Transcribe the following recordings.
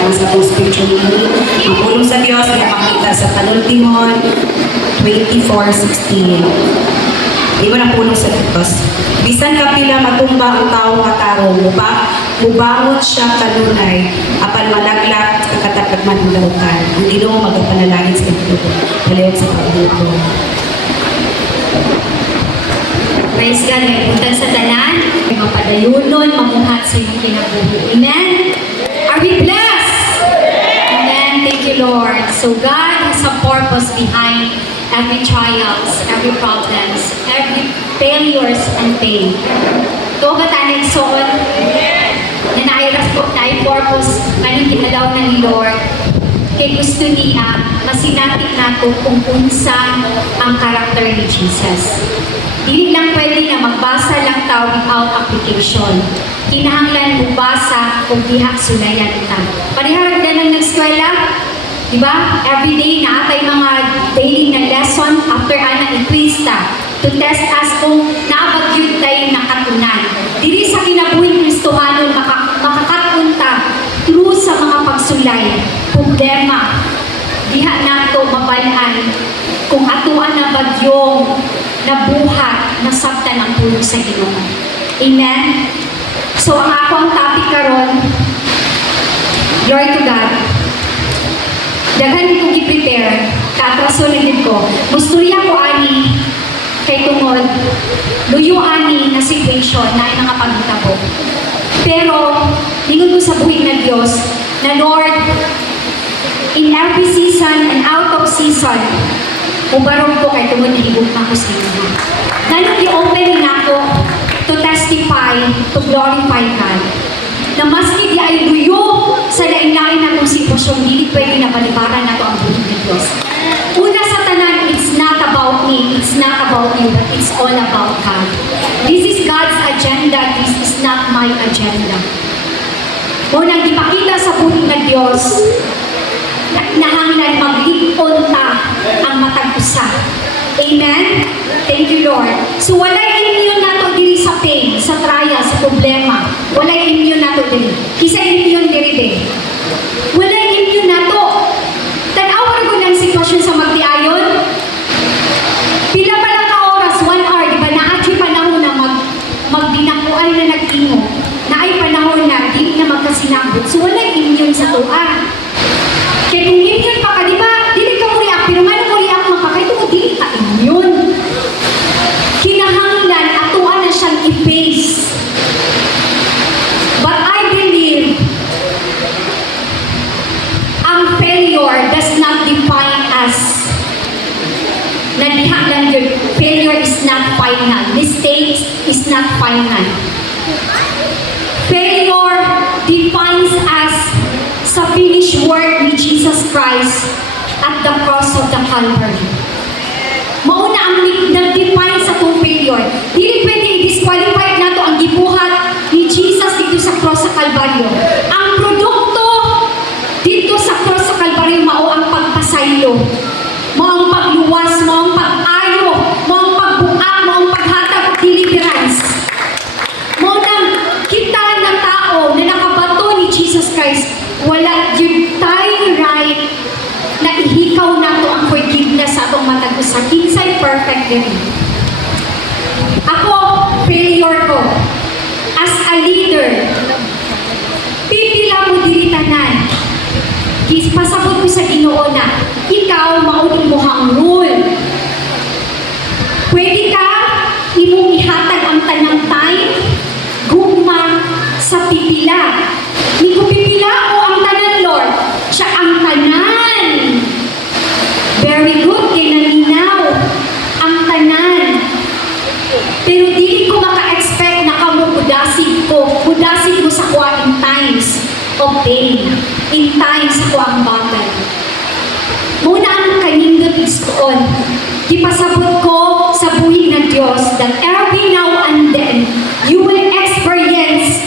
ang sa itong scripture ini. Ang pulong sa Diyos na makita sa Talon-Timon 24:16. Di ba na pulong sa Diyos? Bisan kapila matumba ang taong katarong, mubangot siya kanunay, apan malaglag sa katapag manulautan. Ang Ginoo magapanalangin sa ito. Palihog sa pagbuto. Praise God, may puntan sa tanan, may mapadayunon, mamuhat sa iyong kinabuhi. Amen? Are we blessed? Amen. Thank you, Lord. So God has a purpose behind every trials, every problems, every failures and pain. Ito ba tayo nagsuot? Na nairas po tayo purpose, anong ginalaw na ni Lord? Kaya gusto niya, masinatik nato kung unsa ang karakter ni Jesus. Hindi lang pwede na magbasa lang tao without application. Kinahanglan magbasa kung diha sulayan ta. Pariharag na ng nag-eskwela, di ba? Every day na atay mga daily na lesson after ana i-quiz ta to test us kung naabagyod tayo nakatunan. Dili sa kinabuhing Kristohanon makakatunta through sa mga pagsulay, problema, diha nato mabalaan kung atuan na bagyong nabuhat, nasabtan ang pulong sa Ginoo. Amen? So, ang ako ang topic karon, glory to God. Daghan ko gi-prepare, katrasolid ko. Musturya ko ani, kay tungod, luyo ani na situation na ay nakapagitabo. Pero, lingod ko sa buhig na Diyos, na Lord, in every season and out of season, ubarong ko kay tungod na higog na ko sa inyo. Nanong i-open na ako to testify, to glorify God. Na maski di ay luyo sa lain-lain na itong sitwasyon, hindi pwede na balibaran na ito ang buhay ng Diyos. Una sa tanan, it's not about me, it's not about you, but it's all about God. This is God's agenda, this is not my agenda. Unang ipakita sa buhay ng Diyos, nahanglan maglikon ta ang matag usa. Amen? Thank you, Lord. So, walay immune na to diri sa pain, sa trial, sa problema. Walay immune na to diri. Isa immune diri be. Walay immune na to. Tan-awar ko ng sitwasyon sa magtiayon. Pila pa lang ka oras, 1 hour, di ba? Naadyo panahon na magdinakuan na nag-ingo. Na ay panahon na, di na magkasinabot. So, walay immune sa tuan. Kaya kung immune pa ka, di ba? Dili ka mo react, pero nga mo react makakay, ito mo dili ka immune. Kinahanglan, atuan na siyang i-face. But I believe, ang failure does not define us. Nadihanglan yun, failure is not final. Mistakes is not final. Failure defines us sa finished work ni Jesus Christ at the cross of the Calvary. Mauna ang nag-define sa itong failure. Dili pwede i-disqualify na ito ang gibuhat ni Jesus dito sa cross sa Calvary. Ang produkto dito sa cross sa Calvary, mao ang pagpasaylo, mao ang pagluwas, mao ang pag-ayo, mao ang pagbuak, mao ang paghatag deliverance. Mao nang kita ng tao na nakabato ni Jesus Christ, wala yung tayo right na ihikaw na to ang forgiveness sa atong matag-usa. Kinsay perfect din. Ako, failure ko. As a leader, pipila mo diri tanan. Pasabot ko sa Ginoo na, ikaw mauding mo hang rule. Pwede ka, imong ihatag ang tanang time, gugma sa pipila. Ni ko pipila o ang tanan, Lord? Siya ang tanan. Very good, kay nalinaw. Ang tanan. Pero dili ko maka-expect na kamo kudasid ko. Kudasid mo sa kuha in times of pain. In times sa kuha ang bagay. Muna ang kanindot iskoon. Kipasabot ko sa buhay ng Diyos that every now and then, you will experience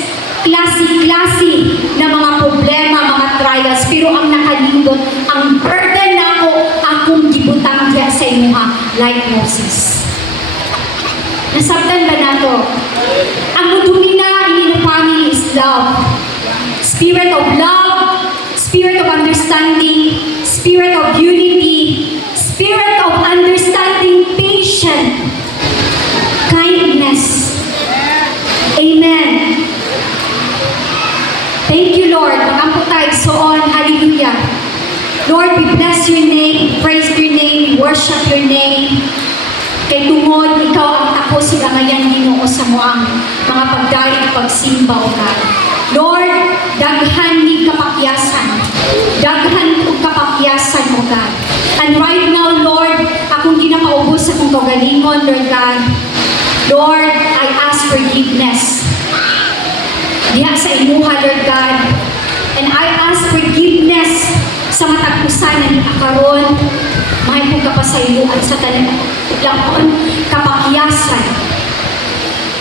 klase-klase na mga problema, mga trials, pero ang nakalindot, ang burden na akong gibutang diya sa imuha, like Moses. Nasabtan ba na to? Ang mudumina in the family is love. Spirit of love, spirit of understanding, spirit of unity, spirit of understanding, patience, kindness. Amen. Thank you, Lord. Magampo tayo soon. Hallelujah. Lord, we bless your name, we praise your name, we worship your name. Kay tungod, ikaw ang ako sila ngayon Ginoo sa moang mga pagdalig pagsimba o God. Lord, daghan ni kapakyasan. Daghan o kapakyasan o God. And right now, Lord, akong ginakaubos sa kong kagalingon, Lord God. Lord, I ask forgiveness. Diha sa imuha, Lord God. And I ask forgiveness sa matagpusan na akaron. May kong kapasayuan sa tanan kapakyasan.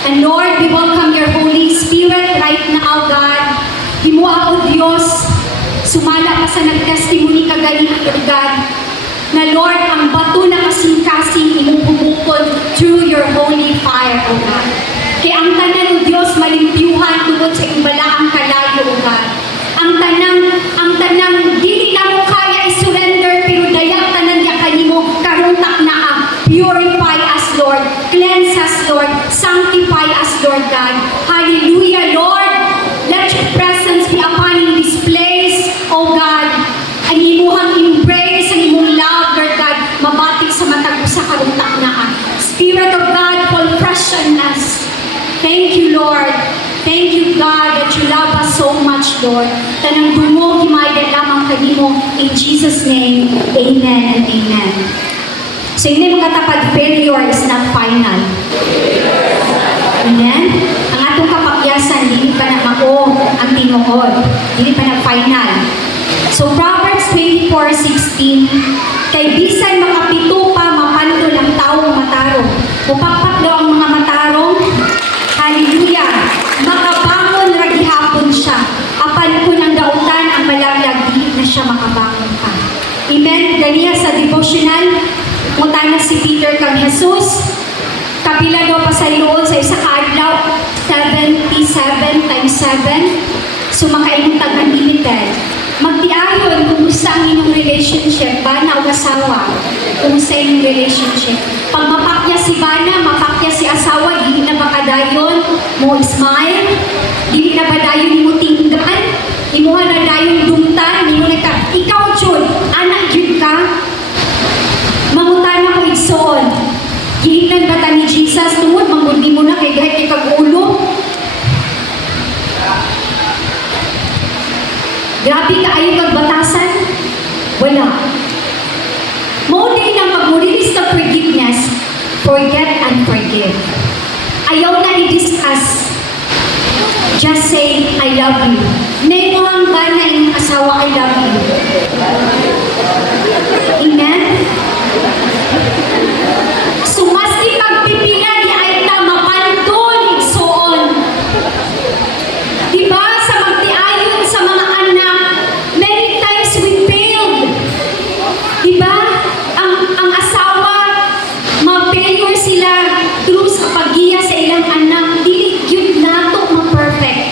And Lord, we welcome your Holy Spirit right now, God. Himua o Diyos, sumala ka sa nagtestimony kagaling, Lord God, na Lord, ang bato na kasing-kasing imong bumukod through your holy fire, O God. Kaya ang tanan o Diyos, malimpyuhan tungod sa iyong balaang kalayo, O God. Ang tanang, dili na mo kaya i-surrender, pero dayak tanan niya kanimo, karuntak na ang purify us, Lord. Cleanse us, Lord. Sanctify us, Lord God. Hallelujah, Lord. Let your presence be upon in this place, O God. Ang imuhang embrace, ang imong love, Lord God, mabatik sa matag sa karuntak na ang Spirit of God, fall fresh on us. Thank you, Lord. Thank you, God, that you love us so much, Lord. Tanang dumog, himaya lamang kanimo. In Jesus' name, amen and amen. So yun yung mga tapad, failure is not final. Amen? Ang atong kapakyasan, hindi pa na mao ang tinuod. Hindi pa na final. So Proverbs 24:16, kay bisan makapito pa, mapantol ang taong matarong. Upakpak daw ang mga matarong. Hallelujah! Makabangon ragihapon siya. Apan ko ng dautan ang malaglag, di na siya makabangon pa. Amen? Ganiya sa devotional, mutana si Peter kang Jesus. Kapila daw pa sa iyon sa isa kaadlaw, 77 times 7. So makainong tag-unlimited. Magtiayon kung gusto ang inyong relationship, bana o asawa, kung sa inyong relationship. Pag mapakya si bana, mapakya si asawa, di na makadayon mo smile, di na ba dayon mo tinggan, imuha na dayon dumtan, di mo na ka, ikaw Jud, anak Jud ka, mangutan ako igsoon. Giingnan ba ta ni Jesus, tungod, manggudi mo na kay gahit kay kag-ulo. Grabe ka ayaw kagbatasan? Wala. Maudin ang pag-release ng forgiveness, forget and forgive. Ayaw na i-discuss. Just say, I love you. May mga ba na yung asawa, I love you. Amen? So, mas di pagpipila ni Aita, mapantun, igsoon. Diba, sa magtiayon sa mga anak, many times we failed. Diba, ang asawa, ma-failure sila through sa paggiya sa ilang anak, dili yun nato ma-perfect.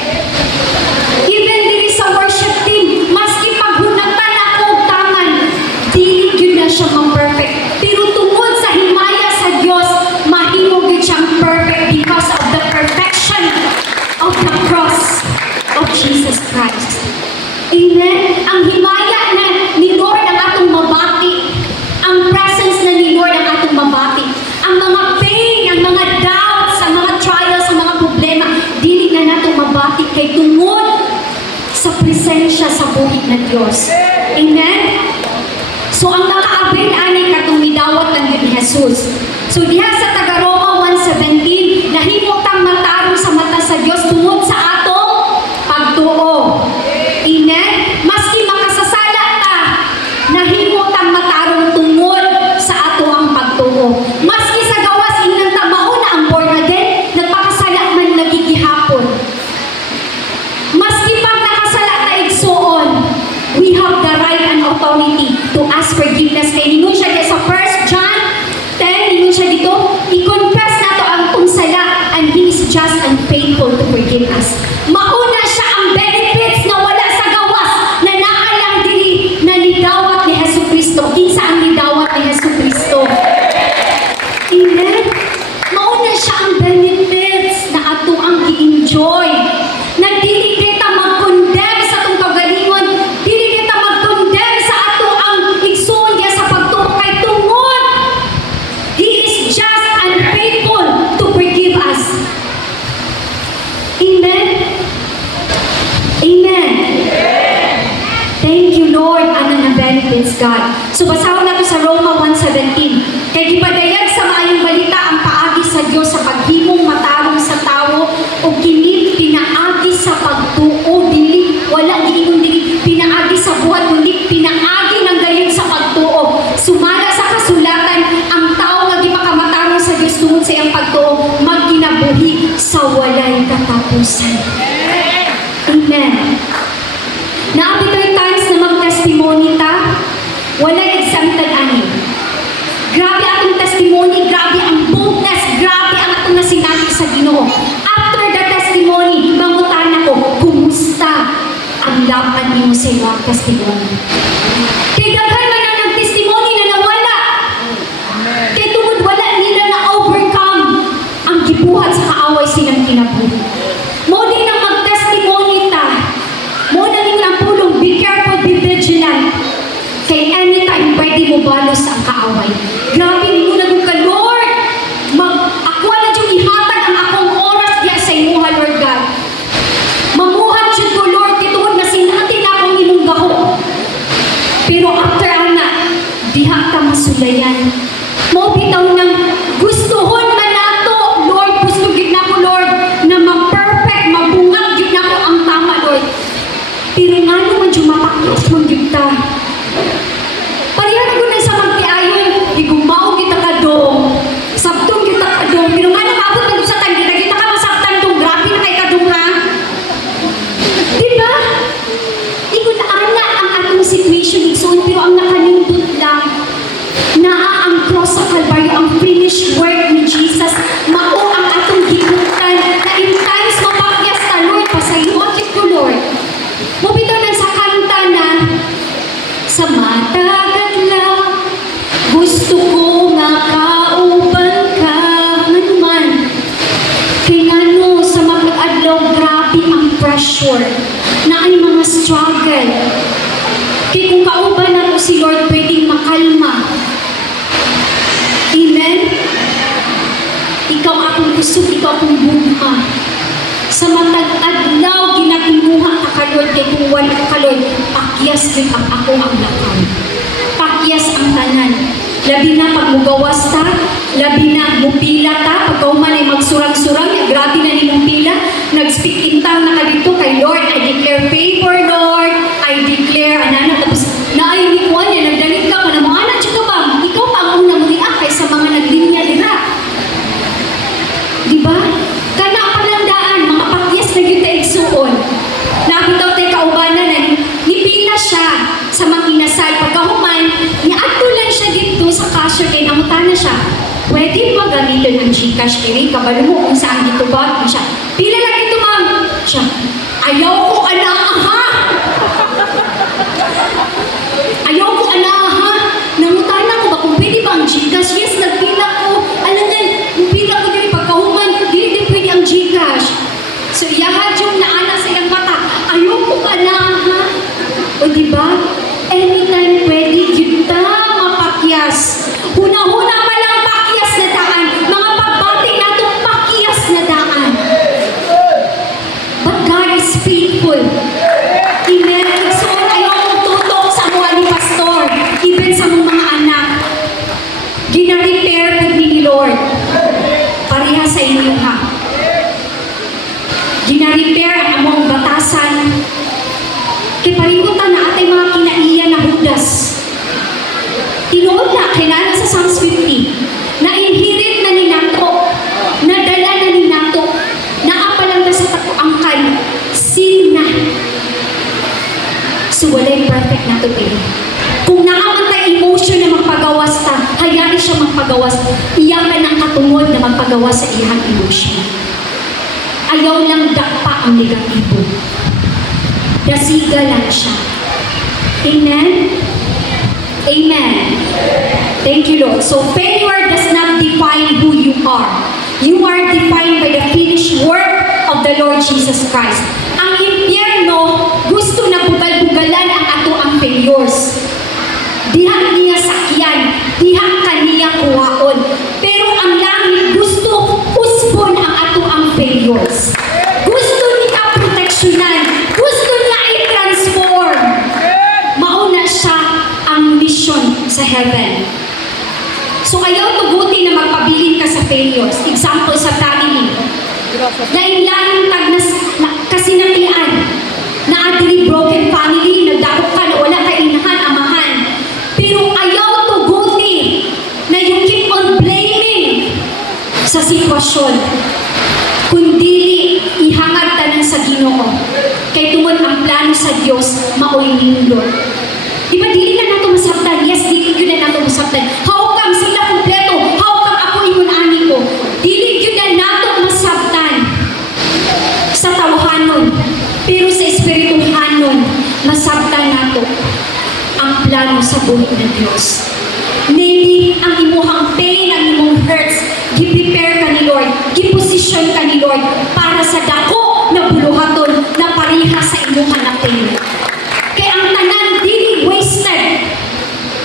Even diri sa worship team, maski paghunatan ako og taman, dili yun na siya ma-perfect. Pero tungod sa himaya sa Diyos, mahimo gyud siyang perfect because of the perfection of the cross of Jesus Christ. Amen? Ang himaya na ni Lord ang atong mabati. Ang presence na ni Lord ang atong mabati. Ang mga pain, ang mga doubts, ang mga trials, ang mga problema, dili na natong mabati kay tungod sa presensya sa buhig na Diyos. Amen? So ang nakaabel ani katong midawat lang yun ni Jesus. So diha sa taga Roma 1:17, nahimok tang matarong sa mata sa Diyos tungod sa atong pagtuo. Amen? Maski makasasala ta, nahimok tang matarong tungod sa ato ang pagtuo. Maski sa gawas inang ta mao na ang born again, nagpakasala man nagigihapon. Maski pag nakasala ta igsuon, we have the right and authority to ask forgiveness. Kaya ningon siya sa 1 John 10, ningon siya dito, against God. So basahon nato sa Roma 1:17. Kay gipadayag sa maayong balita ang paagi sa Dios sa paghimong matarong sa tawo o kini pinaagi sa pagtuo dili wala giingon dili pinaagi sa buhat kundi pinaagi ng gayon sa pagtuo. Sumala sa kasulatan ang tao nga gipakamatarong sa Dios tungod sa iyang pagtuo magkinabuhi sa walay katapusan. Amen. Naabitoy times na mag-testimony ta, wala examted ani. Grabe atong testimony, grabe ang boldness, grabe ang atong nasinabi sa Ginoo. After the testimony, mangutan ako, kumusta ang lapad nimo sa iyong testimony? Kay daghan man ang nag-testimony na nawala. Kay tungod wala nila na-overcome ang gibuhat sa kaaway silang kinabuhi. Mo din ang mag-testimony ta, mo na ning ang pulong, be careful, be vigilant. Kay anytime pwede mo balos ang kaaway. Grabe mo na ka, Lord. Ako na diyong ihatag ang akong oras diya sa imuha, Lord God. Mamuhat diyong ko, Lord, tituod na sinatin akong imong gaho. Pero after ana, diha ka masulayan. Mo bitaw ng gustuhon man nato, Lord, gusto gid nako, Lord, na ma-perfect, mabungag gid nako ang tama, Lord. Pero nga naman diyong mapaklos mong gid ta. Parihan ko na sa magtiayon, igumaw kita ka dong, sabtong kita ka dong, pero nga nakabot na sa tang kita ka masaktan dong, grabe na kay ka dong ha. Diba? Ikot ana ang atong situation igsoon, pero ang nakanindot lang, naa ang cross sa Calvary, ang finished work ni Jesus, mao ang atong gibutan, na in times mapakyas ta, Lord, pasayuan ko, Lord. Mubito na sa kanta na, sa matagat lang, gusto ko nga kauban ka man. Kaya nga no, sa mag-adlaw, grabe ang pressure na ay mga struggle. Kaya kung kauban ako si Lord, pwedeng makalma. Amen? Ikaw akong gusto, ikaw akong bugma. Sa matag adlaw ginagimuha ka ka, Lord, kay kung wala ka, Lord, pakyas din ang ako ang lakam. Pakyas ang tanan. Labi na pag mugawas ta, labi na mupila ta, pag kauman ay magsurang-surang, grabe na ni mupila, nag-speak in tongue na ka dito kay Lord, I declare favor, Lord, I declare, anana, tapos naayunikuan niya, nagdalit ka ka na mo, anak, ka ba? Ikaw pa ang una mo niya kaysa mga naglinya dira. Diba? Kana palandaan, mga pakyas na yun tayo igsuon. Nakitaw tayo kaubanan na nipila siya sa makinasal. Pagkahuman, niadto lang siya dito sa cashier kay namutana siya. Pwede mo gamitin ang Gcash kini, kabalo mo kung saan dito ba? Siya, pila lang ito ma'am. Siya, ayaw ko ha? Ayaw ko ha? Namutana ko ba kung pwede ba ang Gcash? Yes, nagpila ko. Alam yan, pila ko din pagkahuman, di pwede ang Gcash. So, iyahan yung naana sa iyang mata. Ayoko ka na, ha? O, diba? Anytime pwede kita mapakyas. Huna-huna pa lang pakyas na daan. Mga pagbati na itong pakyas na daan. But God is faithful. Amen. So, ayoko tutok sa mga ni pastor. Even sa mga anak. Gina-repair with me ni Lord. Pareha sa inyo, ha? Gina-repair ang among batasan. Kay parihutan na atay mga kinaiya na hudas. Tinuod na, kailangan sa Psalms 50, na inherit na ni nato, nadala na ni nato, naapalang na sa takuangkan, sin na. So walay perfect na to pili. Kung naamantay emotion na magpagawas ta, hayaan siya magpagawas, iyakan ang katungod na magpagawas sa iyang emotion. Ayaw lang dakpa ang negatibo. Dasiga lang siya. Amen? Amen. Thank you, Lord. So failure does not define who you are. You are defined by the finished work of the Lord Jesus Christ. Ang impyerno, gusto na bugal-bugalan ang ato ang failures. Diha niya sakyan, diha kaniya kuhaon. Pero ang langit gusto usbon ang ato ang failures. Gusto niya proteksyonan, gusto niya i-transform. Mauna siya ang Diyos. Example sa family. Lain-lain tag kasinatian na adili broken family, nagdakop ka na wala ka inahan, amahan. Pero ayaw tuguti na you keep on blaming sa sitwasyon. Kundi ihangad tanan sa Ginoo. Kay tungod ang plano sa Dios mao'y nindot. Di ba dili na nato masabtan? Yes, dili gyud na nato masabtan. How come sila kompleto? How come ako ingon ani ko? Dili gyud na nato masabtan sa tawhanon. Pero sa espirituhanon, masabtan nato ang plano sa buhay ng Dios. Maybe ang imuhang pain, ang imong hurts, gi-prepare ka ni Lord, gi-position ka ni Lord para sa dako na buluhaton na pareha sa imuhang na pain. Kaya ang tanan dili wasted.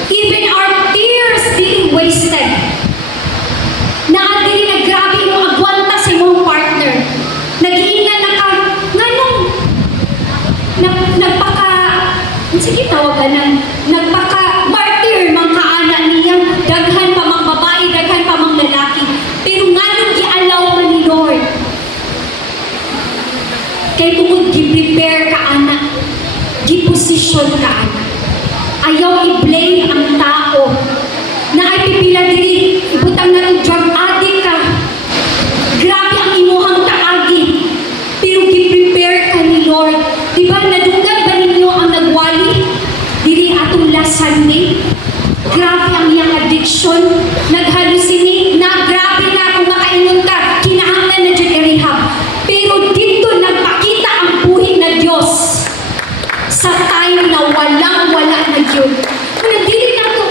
Even our tears dili wasted. Dili na grabe mo agwanta sa imong partner. Nag-iingan na ka, nganong sige tawagan nagpaka-martyr mang kaana niya, daghan pa mang babae, daghan pa mang lalaki. Pero nganong gi-allow man ni Lord. Kay tungod gi-prepare ka ana, gi-position ka ana. Ayaw i-blame ang tao na ay pipila diri, ibutang na ng drug addict ka. Grabe ang imuhang kaagi. Pero gi-prepare ka ni Lord. Diba, nadunggan ba ninyo ang nagwali? Diri atong last Sunday. Grabe ang iyang addiction. Nag-hallucinate na. Grabe na kung makaingon ka. Kinahanglan na dyan i-rehab. Pero dito nagpakita ang buhay na Diyos sa time na walang-wala na yun. Kung dili na ito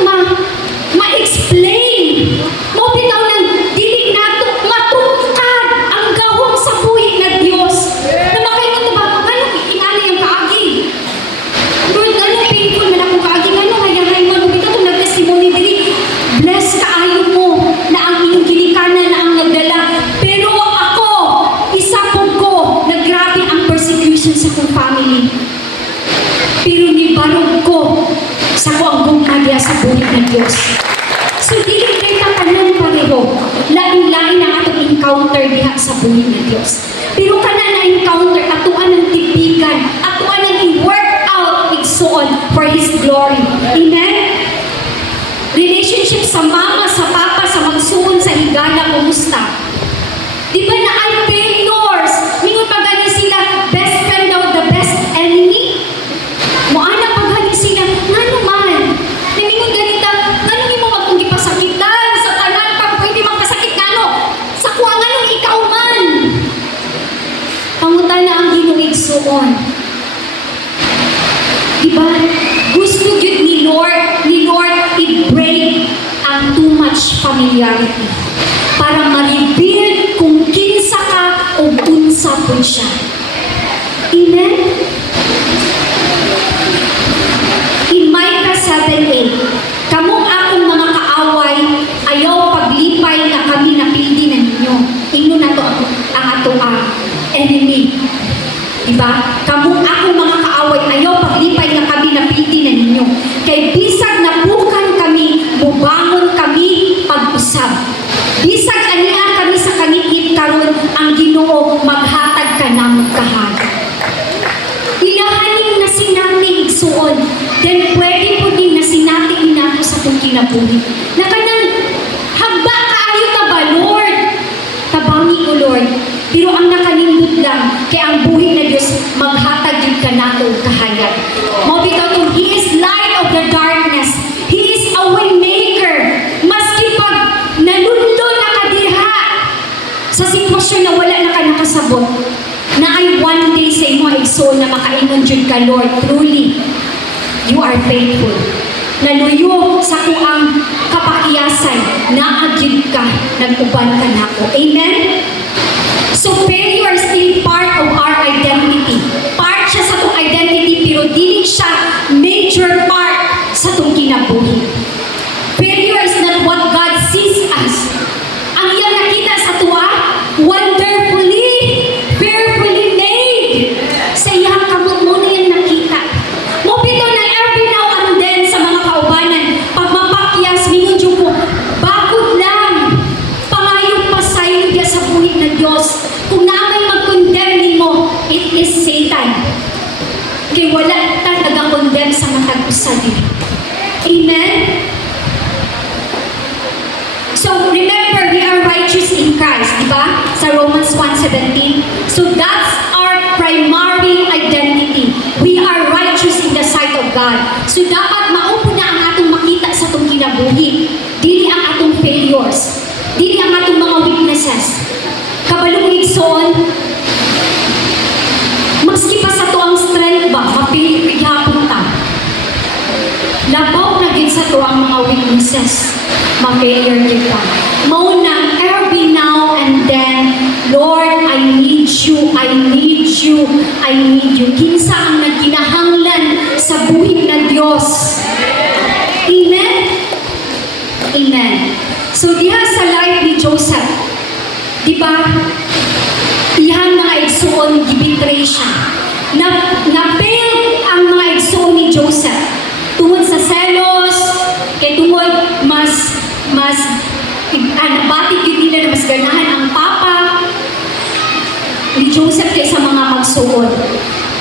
ma-explain. Mabitaw na dili na ito matungkad ang gawang sa buhay na Diyos. Na makaingon ba, ano inana yung kaagi? Lord, ano painful man akong kaagi? Ano hayang-hay mo? Mabitaw itong nag-testimony dili. Bless kaayo mo na ang inyong ginikanan na ang nagdala. Pero ako, isa ko na grabe ang persecution sa kong family. Pero nibarog ko sa ko ang bumagya sa buhay ng Diyos. So, dili kita kanan pareho. Lain-lain ang atong encounter diha sa buhay ng Diyos. Pero kanan na encounter, atuan ng tipigan, atuan ng i-work out, igsuon for His glory. Amen? Relationship sa mama, sa papa, sa magsuon, sa higala, kumusta? Di ba na ay failures? Mingon pa gani sila, best friend daw, the best enemy? Moana paghali sila, ngano man? Namingon ganita, ngano ni mo magkong gipasakitan sa tanan pag pwede magkasakit ngano? Sa kuha nganong ikaw man. Pangutan na ang ginuig suon. Diba? Gusto yun ni Lord i-break ang too much familiarity para ma-reveal kung kinsa ka o unsa po siya. Amen? In Micah 7:8, kamong akong mga kaaway, ayaw paglipay na kami napildi na ninyo. Ingno na to ang ato enemy. Diba? Kamong akong mga kaaway, ayaw paglipay na kami napildi na ninyo. Kay bisag na bukan kami, bubangon kami pag-usab. Bisag anihan kami sa kanipit karon ang Ginoo maghatag ka ng kahaga. Ilahanin na sinati igsuon, then pwede po din na sinati inato sa kong kinabuhi. Na kanang hagba kaayo ta ba, Lord? Tabangi ko, Lord. Pero ang nakanindot lang, kay ang buhi na Diyos, maghatag yun ka nato kahayag. Mabitaw to, He is light of the darkness. He is a way maker. Maski pag nalundo na ka diha sa sitwasyon na wala na ka nakasabot, na ay one day sa imo igsoon na makaingon jud ka, Lord, truly, you are faithful. Naluyo sa kuang kapakiyasan, naagyud ka, nag-uban ka nako. Amen? So failure is still part of our identity. Part siya sa itong identity, pero dili siya major part sa itong kinabuhi. Failure is not what God sees us. Ang iyang nakita sa tuwa, wonderfully, fearfully made. Sa iyang kamot mo na yan nakita. Mupito na every now and then sa mga kaubanan, pag mapakyas, mingon ko, bagod lang, pangayong pasay sa matag usa diri. Amen? So remember, we are righteous in Christ, di ba? Sa Romans 1:17. So that's our primary identity. We are righteous in the sight of God. So dapat maupo na ang atong makita sa atong kinabuhi. Dili ang atong failures. Dili ang atong mga weaknesses. Kabalong igsoon, maski pa sa to ang strength ba, mapilig hapon ta. Labaw na gid sa to ang mga weaknesses. Ma-failure kita. Mauna, every now and then, Lord, I need you, I need you, I need you. Kinsa ang nagkinahanglan sa buhig na Diyos. Amen? Amen. So, diha sa life ni Joseph, di ba, iyang mga igsoon, gibitray siya. Na-fail ang mga igsoon ni Joseph. Tungod sa selos, kay tungod nabatik yun nila na mas ganahan ang papa ni Joseph kaysa mga magsuod.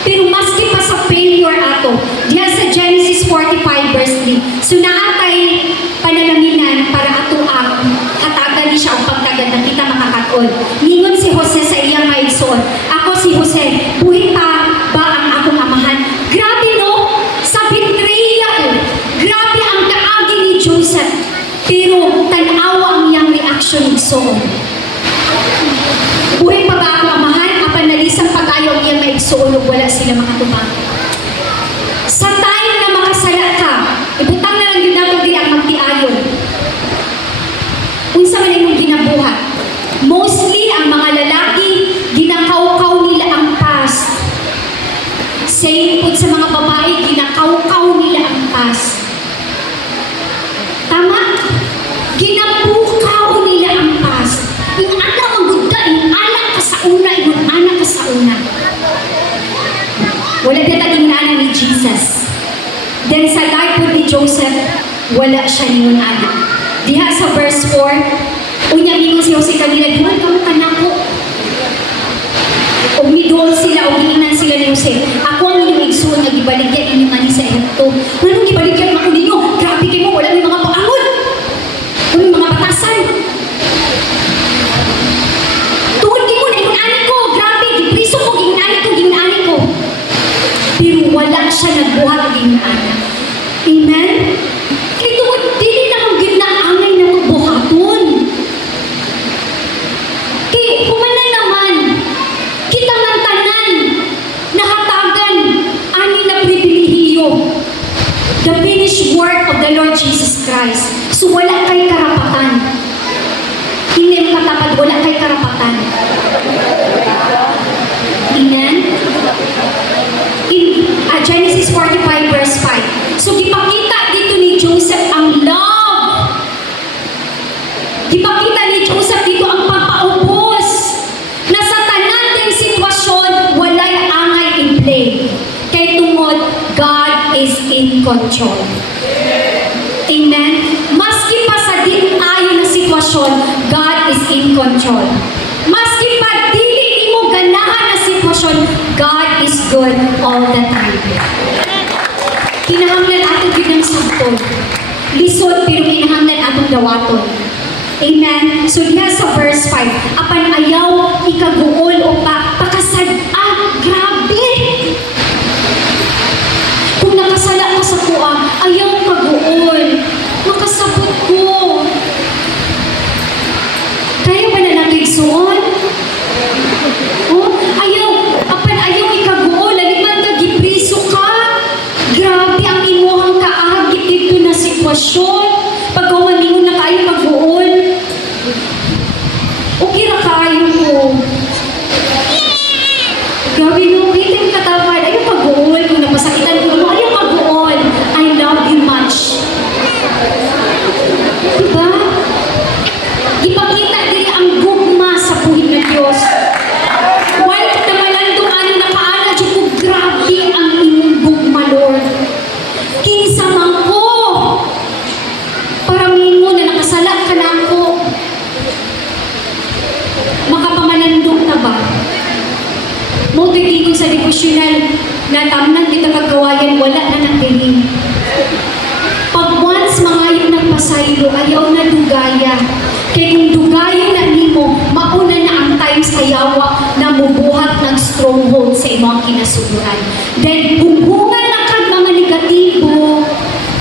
Pero maski pa sa failure ato, diya sa Genesis 45 verse 3, so naatay panalaminan para ato ang hatagan ni siya ang pagtagad na kita makakatol. Ningon si Jose sa iyang maigsoon, ako si Jose, buhi pa ba ang akong amahan? Grabe no, sa betrayal, grabe ang kaagi ni Joseph. Pero tanawa ang iyang reaction igsoon. Buhay pa ba ako amahan? Apan nalisang pag-ayaw iyang maigsoon ug wala sila makatubang. Sa time na makasala ka, ibutang na lang yun nato di ang magtiayon. Unsa man imong ginabuhat? Mostly ang mga lalaki, ginakaw-kaw nila ang past. Same po sa mga babae, ginakaw-kaw nila ang past. Tama? Ginabukaw nila ang past. Yung anak magudda, yung anak ka sa una, yung anak ka sa una. Wala na taging anak ni Jesus. Then sa life po ni Joseph, wala siya niyon anak. Diha sa verse 4, unya ningon si Jose kanila, diwan ka mo kanako. O midol sila, o giingnan sila ni Jose. Ako ang inyong igsoon na gibaligyan inyong ani sa Ehipto. Anong gibaligyan ako ninyo? Grabe kayo mo, wala ni mga paangon. Wala mga batasan. Tuwad kayo na ikunani ko. Grabe, gipriso ko, ginunani ko. Pero wala siya nagbuhat o ginunani. Amen? Kaya tuwad, dili na ang ginaangay na magbuhaton. Kaya kumanan naman, kita ng tanan, nahatagan, ani na pribilehiyo. The finished work of the Lord Jesus Christ. So wala kay karapatan. Hindi mo katapat, wala kay karapatan. Amen? In Genesis 45 verse 5. So gipakita dito ni Joseph ang love. Gipakita ni Joseph dito ang pagpaubos. Na sa tanan ng sitwasyon, walay angay in play. Kay tungod, God is in control. Amen? Maski pa sa di tayo na sitwasyon, God is in control. Maski pa dili mo ganahan na sitwasyon, God is good all the time. Kinahanglan ato yun ng sabton. Lisod, pero kinahanglan atong dawaton. Amen? So diha sa verse 5, apan ayaw ikaguol o pakasad. Grabe! Kung nakasala ka sa kuha, ayaw kaguol. Makasabot ko. Kaya ba na nag-igsoon? Oh, ayaw ikaguol. Laliman ka, gipriso ka. Grabe ang imuhang kaagit dito na sitwasyon. Pag humaningon na kayo kaguol. Okay na kayo ko. Grabe no, bitin katawan. Ayaw kaguol. Kung napasakitan ko, ayaw kaguol. I love you much. Diba? Ipakita din ang gugma sa buhay ng Diyos. While tamalandong ano nakaala, Diyos ko, grabe ang inyong gugma, Lord. Kinsa man ko, wala na nagdiring. Pag once mga yung nagpasaylo, ayaw na dugaya. Kaya kung dugaya na nimo, mauna na ang times kayawa na mubuhat ng stronghold sa imong kinasuburan. Then, bumbungan na kag mga negatibo,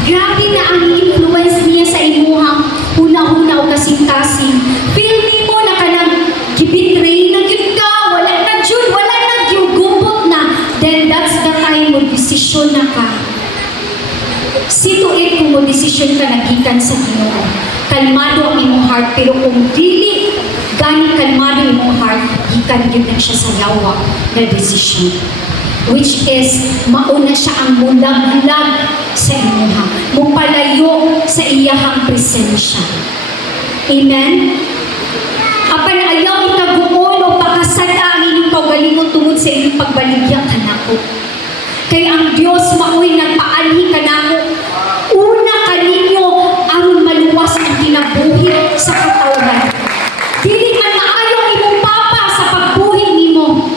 grabe na ang influence niya sa imuhang huna-huna o kasing-kasing. Feel me mo na ka nang gibitray na yun ka, wala na yun, wala na yun, gumbot na. Then that's the time mo desisyon na ka. Situit kung mo desisyon ka nagikan sa Ginoo. Kalmado ang imong heart, pero kung dili gani kalmado ang imong heart, gikan yun na siya sa yawa na desisyon. Which is, mauna siya ang mulaglag sa imuha. Mupalayo sa iyahang presensya. Amen? Apan ayaw ikaguon o pakasada ang inyong kaugalingon tungod sa inyong pagbaligya kanako. Kaya ang Diyos mao'y nagpaanhi kanako. Una kaninyo ang maluwas ang kinabuhi sa katawan. Dili man maayo ang imong papa sa pagbuhi nimo.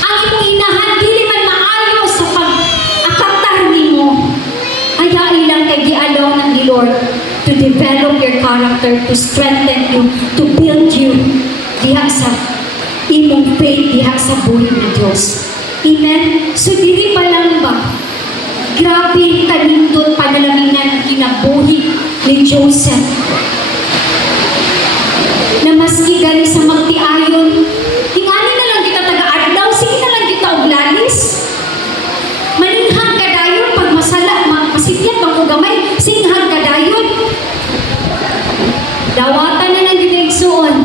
Ang imong inahan dili man maayo sa pag-akatar nimo. Ayain lang kay gialaw ng Lord to develop your character, to strengthen you, to build you diha sa imong faith diha sa buhi ng Diyos. Amen? So dili pa lang ba? Grabe kanindot panalamingan ang kinabuhi ni Joseph. Na maski gali sa magtiayon, ingani na lang kita taga-adlaw, sige na lang kita og lalis. Maninghang kadayon pag masipyat ang gamay, singhang kadayon. Dawatan na lang ginigsuon.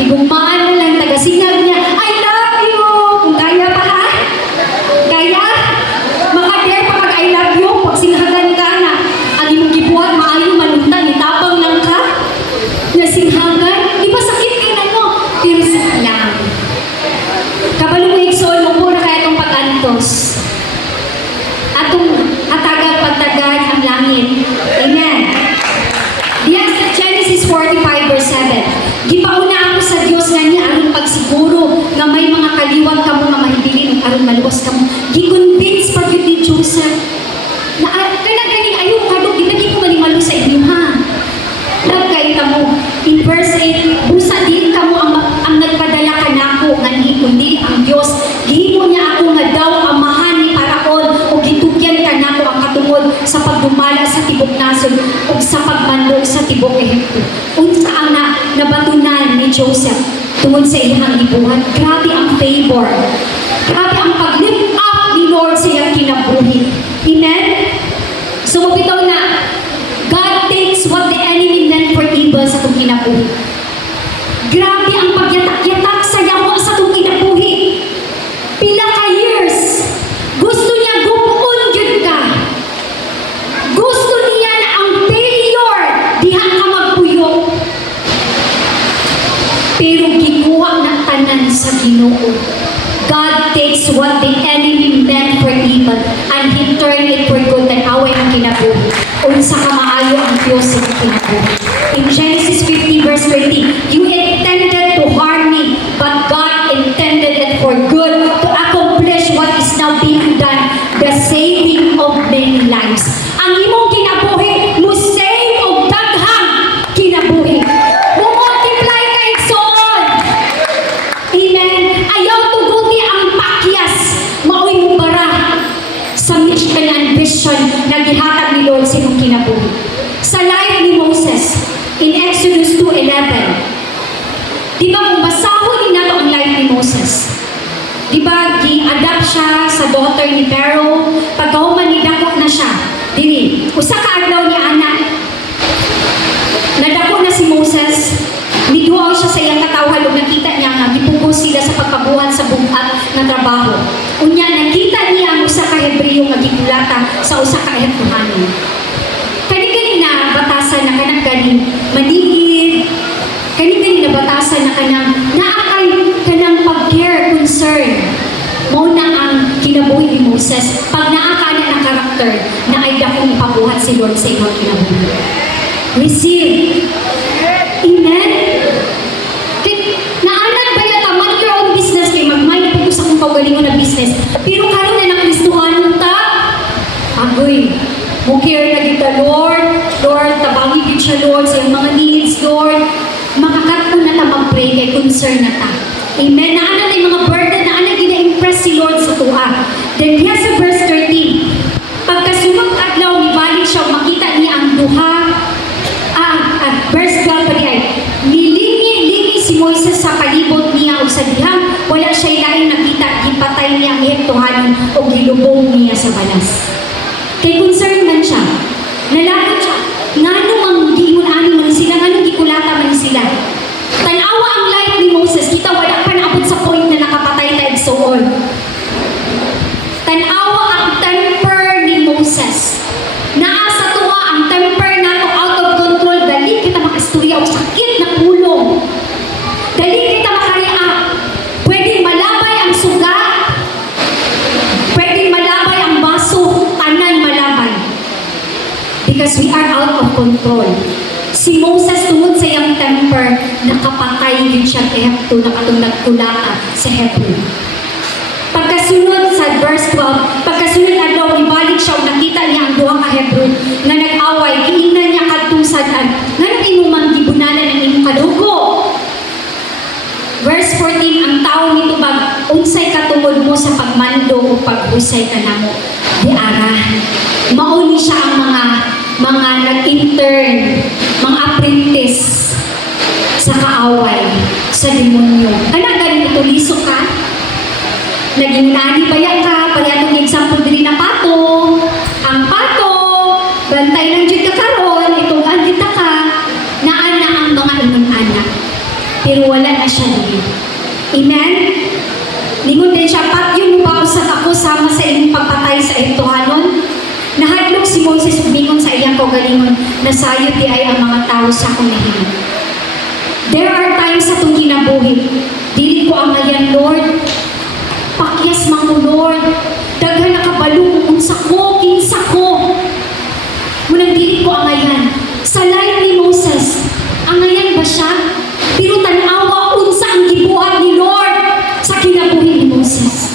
Igumaan na lang taga-singhag niya, I love you! Kung kaya pa ha? Kaya? Maka-dare pa pag I love you, pag singhagan ka na, ang imong gibuhat, maayo maluntan, itabang lang ka, na singhagan, di ba sakit kayo na mo? Tiris lang. Kabalo mo igsoon mo po na kaya itong pag-antos. Atong atagag pagtagad ang langit. Amen. Yes, Genesis 45 verse 7. Gipauna ako sa Dios nga niya aron pagsiguro nga may mga kaliwag kamo nga mahibilin aron maluwas kamo. Gi-convince pa gyud ni Joseph na kana ganing ayo kadto ginagi ko manimalo sa inyo ha. Lagkay kamo in verse 8 busa di kamo ang nagpadala kanako nganhi kundi ang Dios gihimo niya ako nga daw amahan ni Paraon ug gitugyan kanako ang katungod sa pagdumala sa tibok nasod ug sa pagmandog sa tibok Ehipto. Unsa ang nabatunan ni Joseph tungod sa iyang gibuhat. Grabe ang favor. Grabe ang pag-lift up ni Lord sa iyang kinabuhi. Amen? So, mabitaw na, God takes what the enemy meant for evil sa itong kinabuhi. Grabe ang pagyatak-yatak sa yawa sa itong kinabuhi. Pila ka years, gusto niya gumuon yun ka. Gusto niya na ang failure, diha ka magpuyo. Pero gikuha na tanan sa Ginoo. God takes what the enemy meant for evil and He turned it for good and away ang kinabuhi. Unsa ka maayo ang Diyos sa kinabuhi. In Genesis 50 verse 30, you intended to harm me, but God intended it for good to accomplish what is now being done, the saving of many lives. Ang imong kinabuhi, mo save og daghang kinabuhi. Multiply ka igsoon. Amen. Ayaw tuguti ang pakyas. Mao'y mubara sa mission and vision na gihatag ni Lord sa imong kinabuhi. Sa life ni Moses, in Exodus 2:11, di ba kung basahon ni nato ang life ni Moses, di ba gi-adapt siya sa daughter ni Pharaoh, pagkahuman ni dako na siya, dili, usa ka adlaw ni anak, nadako na si Moses, niduaw siya sa iyang katawhan ug nakita niya nga gipugos sila sa pagkabuhat sa bugat nga trabaho. Unya nakita niya ang usa ka Hebreo nga gigulata sa usa ka Ehiptohanon. Kani na batasan na kanang ganing maniid, kani na batasan na kanang naakay kanang pag-care, concern. Mao na ang kinabuhi ni Moses pag naaka na ng karakter na ay dakong ipabuhat si Lord sa iyong kinabuhi. Receive. Amen? Naanan ba yata, man your own business kay magmay po sa kung kaugalingon na business. Pero karon na nakristuhanon ta, Lord, Lord, tabangi gid siya, Lord, sa iyong mga needs, Lord. Makakat mo na ta mag-pray kay concern na ta. Amen. Na ano na yung mga burden na ano gina-impress si Lord sa tuwa. Then yes, sa verse 13, pagkasunod adlaw ni balik siya, makita niya ang duha. Verse 12 pa di ay, nilingi si Moises sa palibot niya o sa dihang, wala siya ilaing nakita, gipatay niya ang Ehiptohanon o gilubong niya sa balas. Kay concern man siya, nalakot siya, nga nung giingon amin man sila, nga nung gikulata man sila. Tanawa ang life ni Moses, kita wala pa naabot sa point na nakapatay na igsoon. Tanawa ang temper ni Moses. Naa sa tuwa ang temper nato out of control, dali kita makasturya o sakit na pulong. Dali kita makareact. Pwedeng malabay ang suga, pwedeng malabay ang baso, tanan malabay. Because we are out of control. Si Moses tungod sa iyang temper, nakapatay yun siyang Ehipto na katong nagkulata sa Hebron. Pagkasunod sa verse 12, pagkasunod adlaw ibalik siya, nakita niya ang duha ka Hebron nga nag-away, giingnan niya kadtong sad-an, nga nang imong gibunanan ang imong kadugo. Verse 14, ang tao nito bag, unsay katungod mo sa pagmando o paghusay ka namo. Di ara. Mauni siya ang mga nag-intern, mga apprentice sa kaaway, sa demonyo. Anak, galing ito, liso ka? Naging nani bayan ka, pariyatong example din na pato. Ang pato, bantay ng Diyod ka karon, itong andita ka, naana ang mga ingon-anak. Pero wala na siya din. Amen? Lingon din siya, patyo mo ba sa ako sama sa inyong pagpatay sa Ehiptohanon? Nahadlok si Moses umingon sa iyang kaugalingon, nasayod di ay ang mga tao sa akong nahilig. There are times sa itong kinabuhi, dili ko ang ayan, Lord, pakyas man ko, Lord, daghan na kabalo kung sa ko, kinsa ko. Munang dili ko ang ayan. Sa life ni Moses, ang ayan ba siya? Pero tanawa unsa ang gibuhat ni Lord sa kinabuhi ni Moses.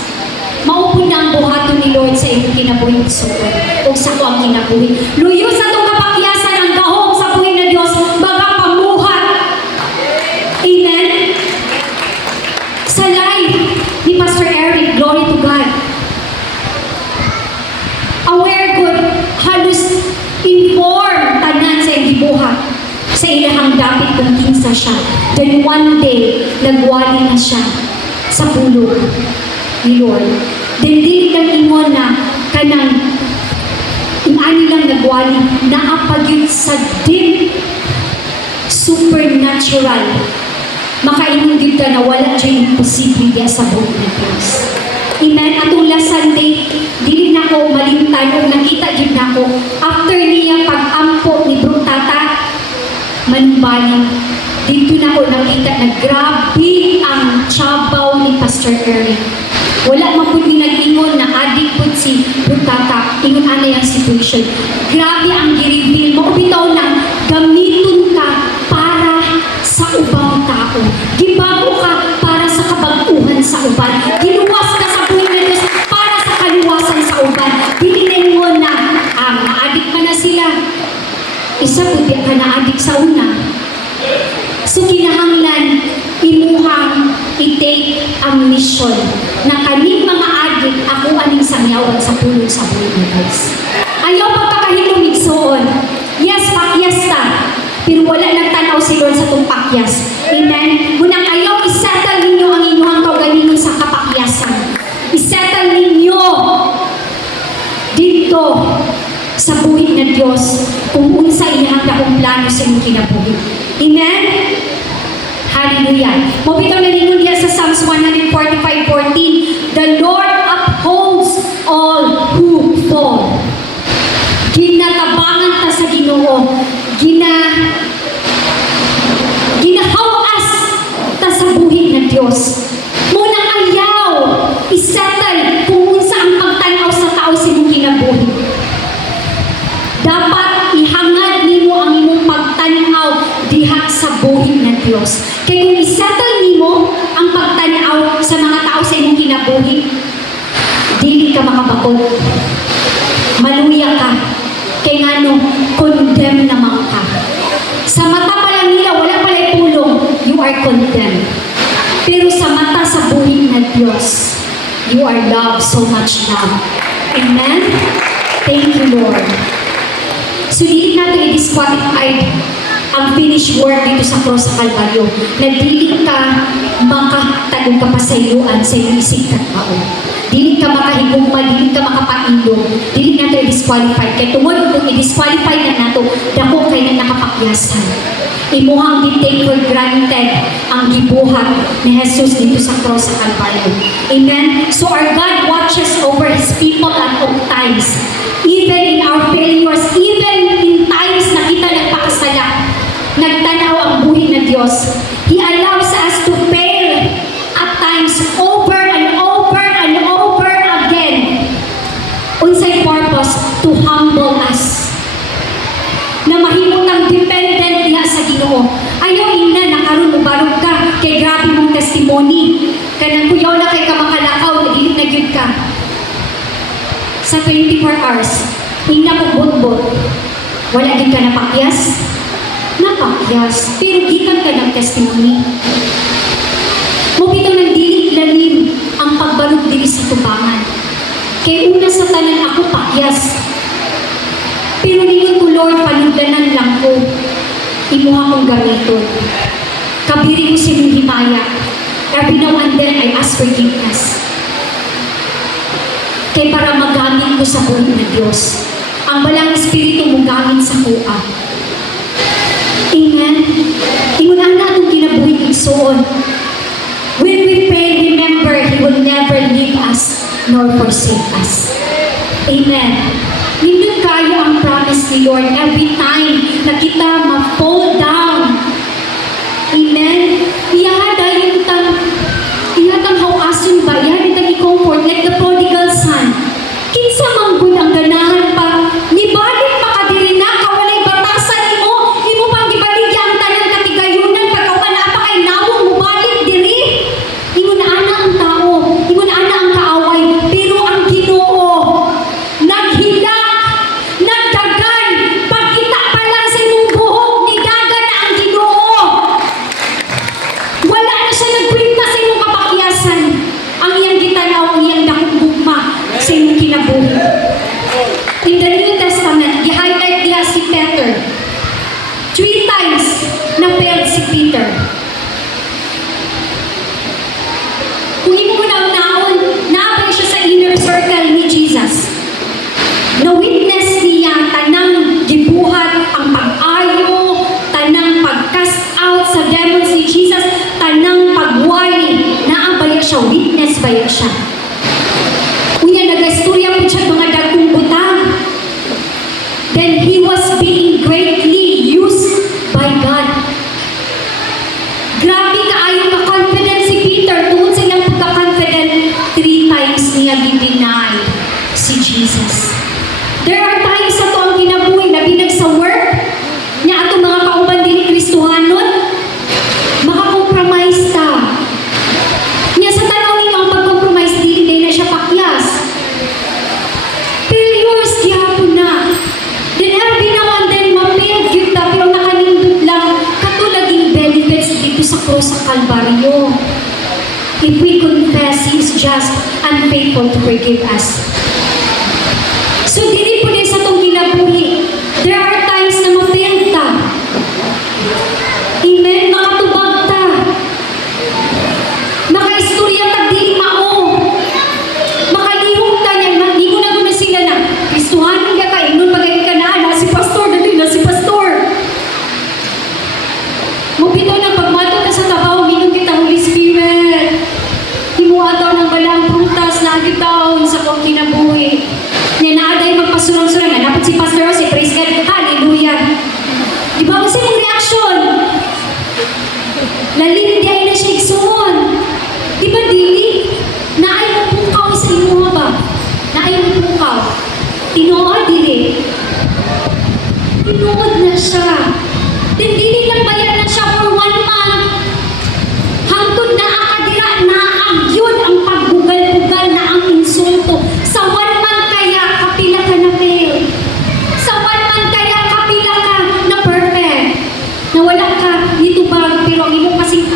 Maupod na ang buhaton ni Lord sa iyong kinabuhi ng suko o sa ko ang kinabuhi. Luyo sa itong kapakyasan ang gahong sa buhay na Diyos, baga pamuhat. Amen? Sa life ni Pastor Eric, glory to God. Aware good, halos inform tanan sa iyong gibuhat sa ilahang dapit kung kinsa siya. Then one day, nagwali na siya sa pulong ni Lord. Then di lang ingon na kanang inani lang nagwali na apagyud sa deep supernatural. Makaingon gyud ka na wala dyan imposible diya sa buhay ng Diyos. Amen. Atong last Sunday, dili na ko malimtan o nakita gyud na ko after niya pag-ampo ni Bro Tata manbalik. Dito na ko nakita na grabe ang trabaho ni Pastor Eric. Wala man po nag-ingon na adik po si Butata, ingon ana yung situation. Grabe ang gi-reveal mo. Bitaw na gamiton ka para sa ubang tao. Gibago ka para sa kabaguhan sa uban. Giluwas ka sa buhay ng Diyos para sa kaluwasan sa uban. Dili na ingon na naadik ka na sila. Isa po di ka naadik sa una. So kinahanglan imuhang i-take ang mission na kaning mga adik ako aning sangyawan sa pulong sa buhay ng Diyos. Ayaw pagkakahilong igsoon. Yes, pakyas ta. Pero wala nagtanaw si Lord sa itong pakyas. Amen? Munang ayaw isettle ninyo ang inyong kaugalingon sa kapakyasan. Isettle ninyo dito sa buhay ng Diyos kung unsa inihanda kong plano sa inyong kinabuhi. Amen? Hallelujah. Mabitaw na ninyo diya sa Psalms 145:14, the Lord upholds all who fall. Ginatabangan ta sa Ginoo. Ginahawas ta sa buhay ng Diyos. Munang ayaw isettle kung unsa ang pagtanaw sa tao sa imong kinabuhi. Dapat ihangad nimo ang imong pagtanaw diha sa buhay ng Diyos. Kaya kung isettle nimo ang pagtanaw sa mga tao sa imong kinabuhi, dili ka makabakot. Maluya ka. Kaya nga condemned. Pero sa mata sa buhay na Diyos, you are loved, so much love. Amen? Thank you, Lord. So, di natin i-disqualified ang finished work dito sa cross sa Kalbaryo na dili ka makatagong kapasayuan sa iyong isig at tao. Dili ka makahigugma, dili ka makapailong, dili natin i-disqualified. Kaya tungod kung i-disqualify na nato, dako kay na nakapakyasan. Imuhang di-take for granted ang gibuhat ni Jesus dito sa cross sa Kalbaryo. Amen? So our God watches over His people at all times. Even in our failures, even in times na kita nagpakasala, nagtanaw ang buhay na Diyos. He allows us to fail at times over and over and over again. Unsay purpose? To humble us. Na mahimutang dependent niya sa Ginoo. Ayaw ina, nakaroon mo barog ka, kay grabe mong testimony. Kaya kuyaw na kay ka makalakaw, nagilip na gyud ka. Sa 24 hours, ina mo bot-bot. Wala din ka napakyas? Napakyas. Pero gikan ka ng testimony. Mupito ng dili lalim ang pagbarog dili sa tubangan. Kay una sa tanan ako pakyas. Pero ninyo ko, Lord, panugdanan lang ko. Imuha kong gamiton. Kabiri ko sa inyong himaya. Every now and then, I ask forgiveness. Kay para magamit ko sa buhay na Diyos. Ang balang Espiritu mo gamit sa kuha. Amen? Ingunan na itong kinabuhi igsoon. When we pray, remember, He will never leave us nor forsake us. Amen? Hindi kaya ang promise ni Lord every time na kita ma-fall down. Amen? Iyahada yung ihatang hawasun ba? Iyahada yung i-comfort like the prodigal son. Kinsa manggod ang ganahan pa, nibalik makadiri na, kawalay batasan mo, di mo pang gibaligya ang tanan katigayunan, pagkawan na pa kay nawong mubalik diri. Di mo na ana ang tao, di mo na ana ang kaaway, pero ang Ginoo, naghilak, nagdagan, pagkita pa lang sa inyong buhok, nidagan na ang Ginoo. Wala na siya nagkwinta sa inyong kapakyasan. Ang iyang gitanaw, ang iyang dakugugma sa inyong kinabuhi. In the New Testament, i-highlight niya si Peter. 3 times na failed si Peter. Kung hindi mo naon, naabay siya sa inner circle ni Jesus. Na-witness niya tanang gibuhat ang pag-ayo, tanang pag-cast out sa demons ni Jesus, tanang pag-wari, naabay siya, witness ba siya? Unya, nag-istorya po siya mga dagkong butang. Then he was being greatly used by God. Grabe kaayo ka-confident si Peter. Tungkol sa ilang pagka-confident, 3 times niya gideny si Jesus. There are times sa to ang kinabuhi, nabinag sa work, niya ato mga kauban din ni Kristohanon, makakompromise ta. Niya sa tanaw ninyo ang pag-compromise, hindi na siya pakyas. Failures, gihapon na. Then every now and then, ma-fail kita, pero nakanindot lang, katulaging benefits dito sa cross sa Kalbaryo. If we confess, He is just and faithful to forgive us. So, dili po din sa itong kinabuhi, there are times na ma-fail ta. Amen? Makatubag ta. Makaistorya ta di mao. Makalihong ta niya. Hindi ko na guna sila na. Kristuhanin ka ka. Inon pagay ka na. Si pastor. Dali na si pastor. Mupito na pagmato ka sa tabaw. Minong kita Holy Spirit. Himuha daw ng balang prutas na agitaw sa kong kinabuhi. Nyanaaday magpasurang-surang. Dapat si pastor si praise God. Hallelujah. Di ba kasi yung reaction? Lalim di ay na siya igsoon. Di ba dili? Naay mo pukaw sa imuha ba? Naay mo pukaw. Tinuod dili. Tinuod na siya. Then dili lang bayan na siya for 1 month. Hangtod na akadira na ang yun ang pagbugal-bugal na ang insulto. Sa 1 month kaya kapila ka na fail. Sa 1 month kaya kapila ka na perfect. Na wala ka nitubag pero ang imo kasing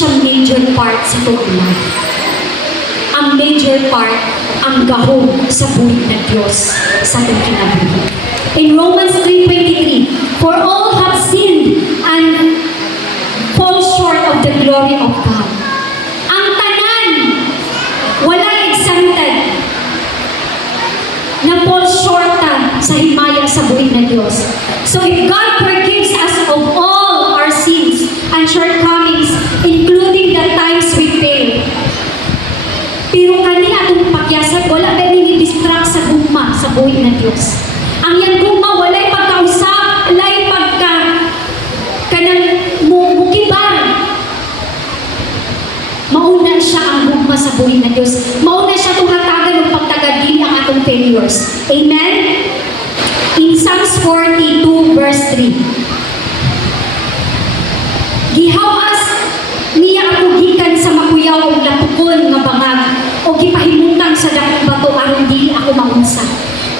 siya major part sa tuong life. Ang major part, ang gahom sa buhay ng Diyos sa ating kinabuhi. In Romans 3:23, for all have sinned and fall short of the glory of God. Ang tanan, walang exempted na fall short sa himaya sa buhay ng Diyos. So if God forgives us of all our sins and shortcomings, including the times we fail, pero kani atong pakyasat, wala ba nini-distract sa gugma sa buhay ng Diyos. Ang yan gugma, wala'y pagkausap, wala'y kanang mukiban. Mauna siya ang gugma sa buhay ng Diyos. Mauna siya tuhatagan ng pagtagadili ang atong failures. Amen? In Psalms 42 verse 3, gihawas niya ako gikan sa makuyaw o lapukon nga bangag o gipahimutan sa dakong bato aron dili ako maunsa.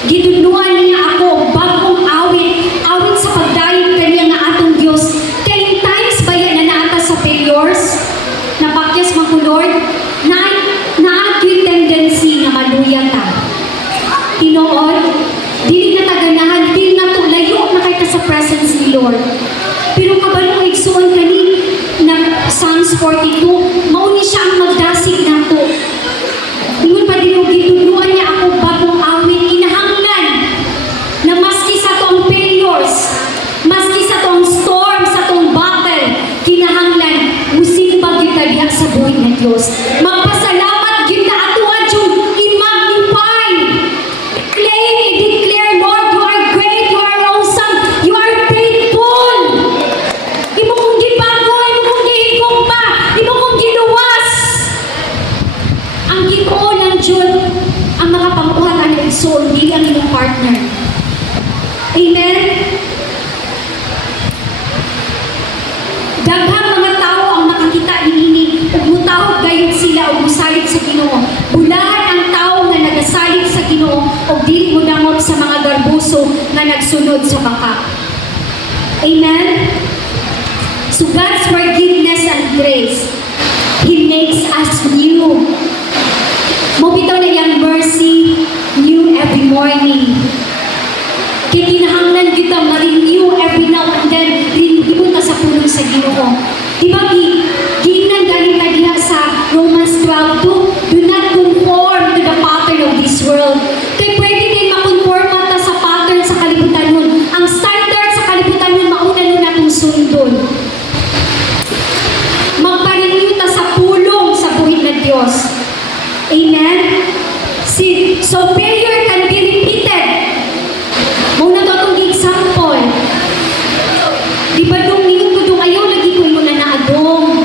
Gidudluan niya ako bagong awit sa pagdayon kaniya nga atong Dios. Kay times ba yan na naata sa failures? Napakyas man ko Lord, na-acute tendency na maluya ta. Tinood, dili na taganahan, dili na to layo na kay sa presence ni Lord. Pero kabalo igsuon kani na Psalms 42, mauni siya ang magdasig nato. Ingon pa din gitudluan niya ako bagong awit, kinahanglan na maski sa tong failures, maski sa tong storm, sa tong battle, kinahanglan musimba kita diha sa buhay ng Diyos. Magpasalamat gyud na atuan yung i-magnify. Claim, i-declare, Lord, you are great, you are awesome, you are faithful. Imo kong gibago, imo kong gihigong pa, imo kong giluwas. Ang Ginoo ng Diyos, ang mga pamuhat ang igsoon, dili ang inyong partner. Amen? Daghang mga tao ang makakita niini ug mutawag gayud sila og mosalig sa Ginoo. Bulahan ang tao nga nagasalig sa Ginoo ug dili modangot sa mga garbuso nga nagsunod sa baka. Amen? So God's forgiveness and grace, He makes us new. Mobitaw na yung mercy new every morning. Kaya kinahanglan kita ma-renew every now and then, renew ta sa pulong sa Ginoo. Diba, giingnan galing tayo diha sa Romans 12:2, do not conform to the pattern of this world. Kaya pwede din makonform ta sa pattern sa kalibutan nun. Ang standard sa kalibutan nun, mauna nun natong sundon. Magpa-renew ta sa pulong sa buhay ng Diyos. Amen? So failure can be repeated. Muna to itong example. Di ba dong ningon ko dong ayaw lagi ko mo na naadong.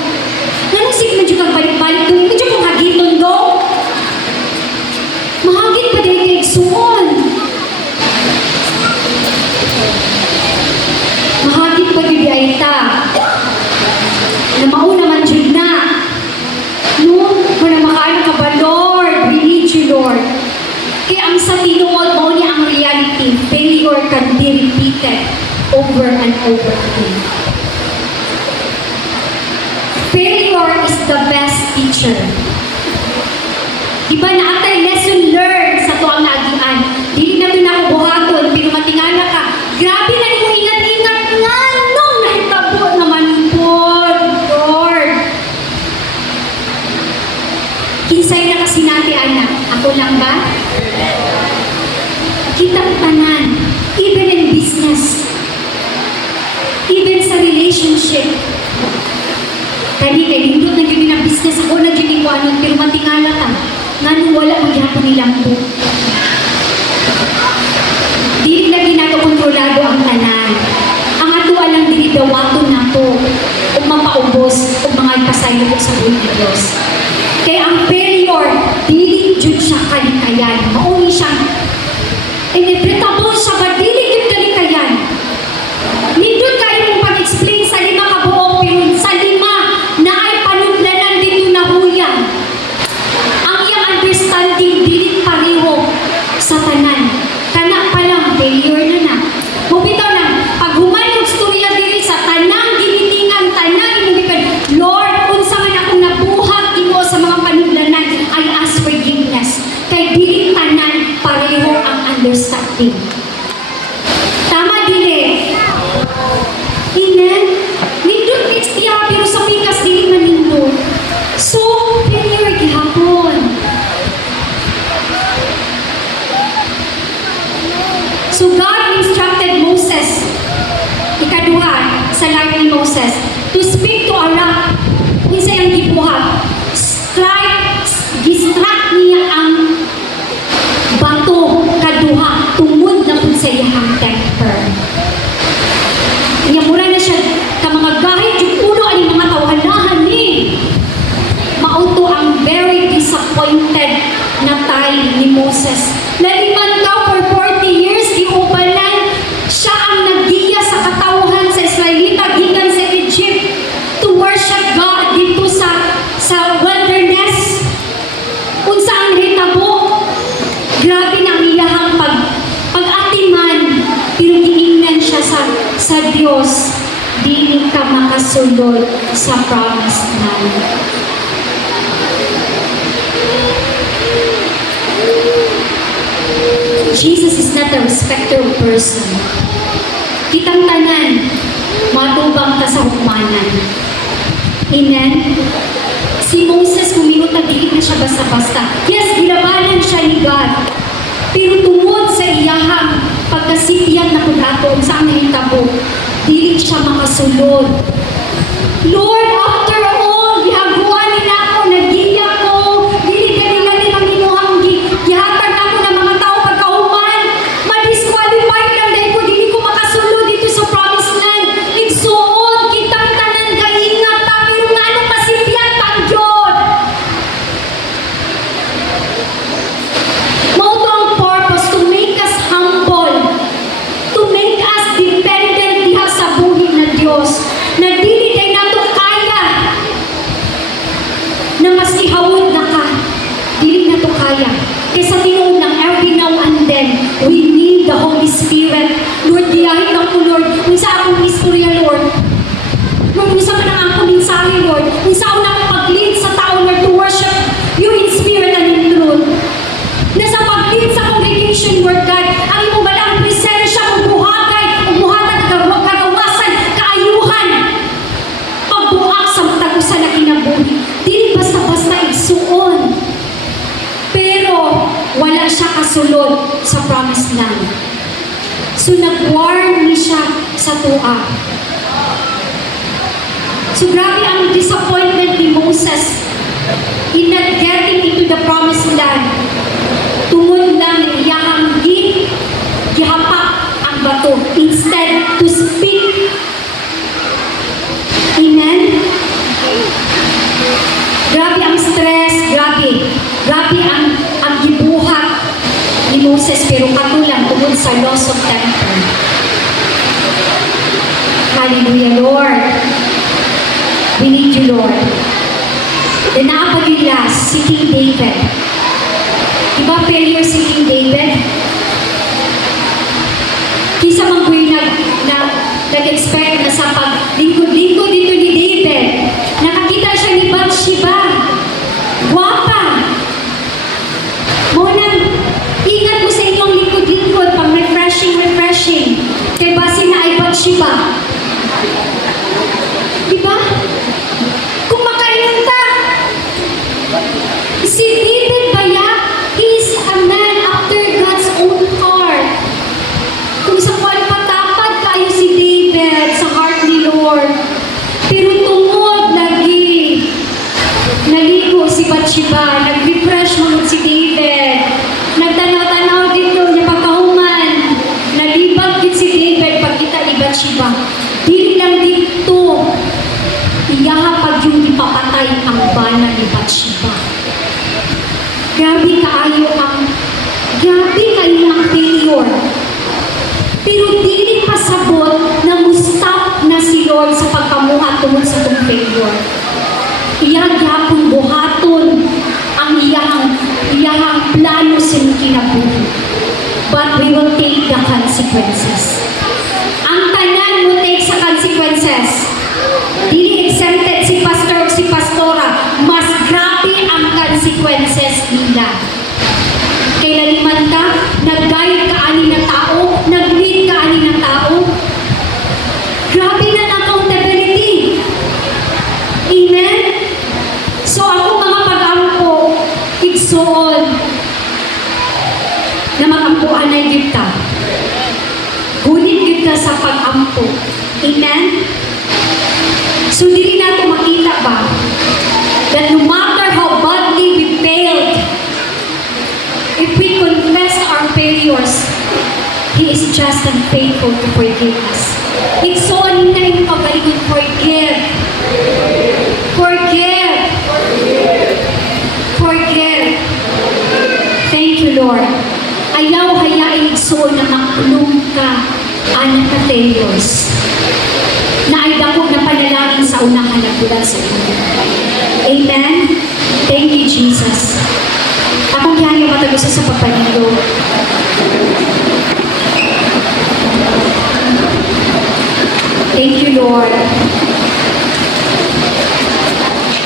Nanusik na dyan kang balik-balik dong. Medyo kong hagiton dong. Mahagit pa din kay Igsuon. Mahagit pa din ay ta. Na mauna man dyan na. No? Kung na makaano ka ba, Lord? We need you, Lord. Kaya ang sa tinuod mo niya ang reality, failure can be repeated over and over again. Failure is the best teacher. Diba na atay lesson learned sa tuang nagian. Dili na ito nakubuhaton, pero matingala ka. Grabe na ni mo ingat-ingat nga nung nahitabo naman po, Lord. Kinsay na kasi natin, anak. Ako lang ba? Kita tanan, even in business, even sa relationship. Kani nindot na yun ng business, ako na yun ko anon, pero matingala ka, nga nung wala magyapon nilang po. Dili na ginagakontrolado ang tanan. Ang ato alang dili dawaton na to, o mapaubos, o mga ipasaylo sa buhay ng Diyos. Kaya ang failure, dili jud siya kalikayan. Mauni siyang inevitable siya, ba dili jud kalikayan. Nindot kayo mong pag-explain sa 5 kabuok, pero sa 5 na ay panudlanan dito na huyan. Ang iyang understanding dili pareho sa tanan. Kana pa lang, failure na na. Mubitaw na, pag human yung storya dili sa tanang ginitingan, tanang inulipan, Lord, unsa man So, piniri gihapon. So God instructed Moses, ikaduha sa life ni Moses, to speak to a rock. Kung sa iyang gibuhat, gistrack niya ang bato kaduha, tungod na po sa iyang temper. Niya mura na siya, ka mga gahit, yung uno ay mga tawhanahan ni. Mauto ang very disappointed na tayo ni Moses. Laliman daw for 40 years, iubalan siya ang naggiya sa katawhan sa Israelita, gikan sa Egypt, to worship God dito sa wilderness. Kung saan hitabo, grabe na ang iyahang pag-atiman, pero giingnan siya sa Diyos, di ka makasulod sa promised land. Jesus is not a respecter of person. Kitang tanan, matubang ka sa hukmanan. Amen? Si Moses humingot na diin na siya basta-basta. Yes, ginabanan siya ni God. Pero tungod sa iyahang pagkasitiyan na kudato sa nahitabo, dili siya makasulod. Lord, after all, gihaguan nila ako, nagiya ko, dili ka nila ni Panginoon, gihatag ako ng mga tao pagkahuman, ma-disqualified lang dahil ko, dili ko makasulod dito sa promised land. Igsuon, kitang tanan kaingat ta, pero nga nung masipyan tang Diyod. Mauto ang purpose to make us humble, to make us dependent diha sa buhi na Diyos, na dili kay nato kaya, na mas ihawod na ka, dili nato kaya. Kaysa tinuod ng every now and then, we need the Holy Spirit. Lord, diyahin lang ko, Lord, kung sa akong istorya, Lord. Lord, kung sa man ang akong mensahe, Lord, kung sa akong pag-lead sa tao, Lord, to worship you in spirit and in truth. Na sa pag-lead sa congregation, Lord God, ang imo balang presensya, umuhatag, kagawasan, kaayuhan, pagbuak sa tagusan na kinabuhi. Dili basta-basta igsuon. Pero wala siya kasulod sa promised land. So nag-warn ni siya sa tuwa. So grabe ang disappointment ni Moses in not getting into the promised land. Tungod lang na iyang gihapak ang bato instead to speak. Amen? Grabe ang stress, grabe ang gibuhat ni Moses, pero katulang tungod sa loss of temper. Hallelujah, Lord. We need you, Lord. The last, si King David. Diba failure si King David? Kisa manggoy nag-expect na sa paglingkod-lingkod dito ni David, nakakita siya ni Bathsheba. Guwapa! Munang, ingat mo sa inyong lingkod-lingkod, pang refreshing. Kay base na ay Bathsheba. Diba? Kung makainta, si David Baya, he is a man after God's own heart. Kung sa patapad kayo si David sa heart ni Lord, pero tungod lagi, naligo si Bathsheba, nag-refresh mo si David, nagtanaw-tanaw dito niya pagkahuman, nalibag din si David pagkita ni Bathsheba. Dili lang dito, iyahapag yung ipapatay ang bana ni Bathsheba. Grabe kayo ang failure. Pero dili pasabot na mustap na si Lord sa pagkamuhat tungod sa itong failure. Iyang gapon buhaton ang iyang plano sa kinabuhi. But we will take the consequences. Ang tanan mo take sa consequences. Dili exempted si pastor o si pastora. Mas grabe ang consequences nila. Kailan ka, nag-guide ka ani na tao, nag-lead ka ani na tao. Grabe na ang accountability. Amen? So igsoon na magampuan ay kita. Gunit kita sa pag-ampo. Amen? So, dili nato makita ba that no matter how badly we failed, if we confess our failures, He is just and faithful to forgive us. Igsoon na yung pagaligon, forgive. Forgive. Forgive. Thank you, Lord. Ayaw hayain igsoon na makulong ka, anak ka failures. Na ay dako na panalangin sa unahan ng bulan sa iyo. Amen? Thank you, Jesus. Akong yayo matagusa sa pagpanilo. Thank you, Lord.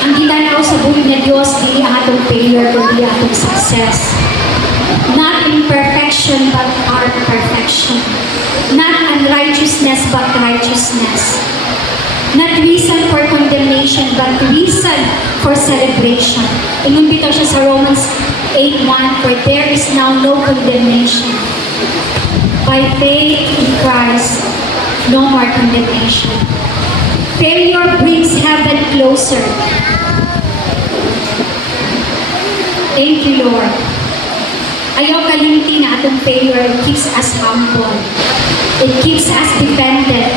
Ang ginanaw sa buhay na Diyos, di atong failure, kundi atong success. Not imperfection, but our perfection. Not unrighteousness, but righteousness. Not reason for condemnation, but reason for celebration. Ingon bitaw siya sa Romans 8:1, for there is now no condemnation. By faith in Christ, no more condemnation. Failure brings heaven closer. Thank you, Lord. Ayaw kalimutin na atong failure, it keeps us humble. It keeps us dependent.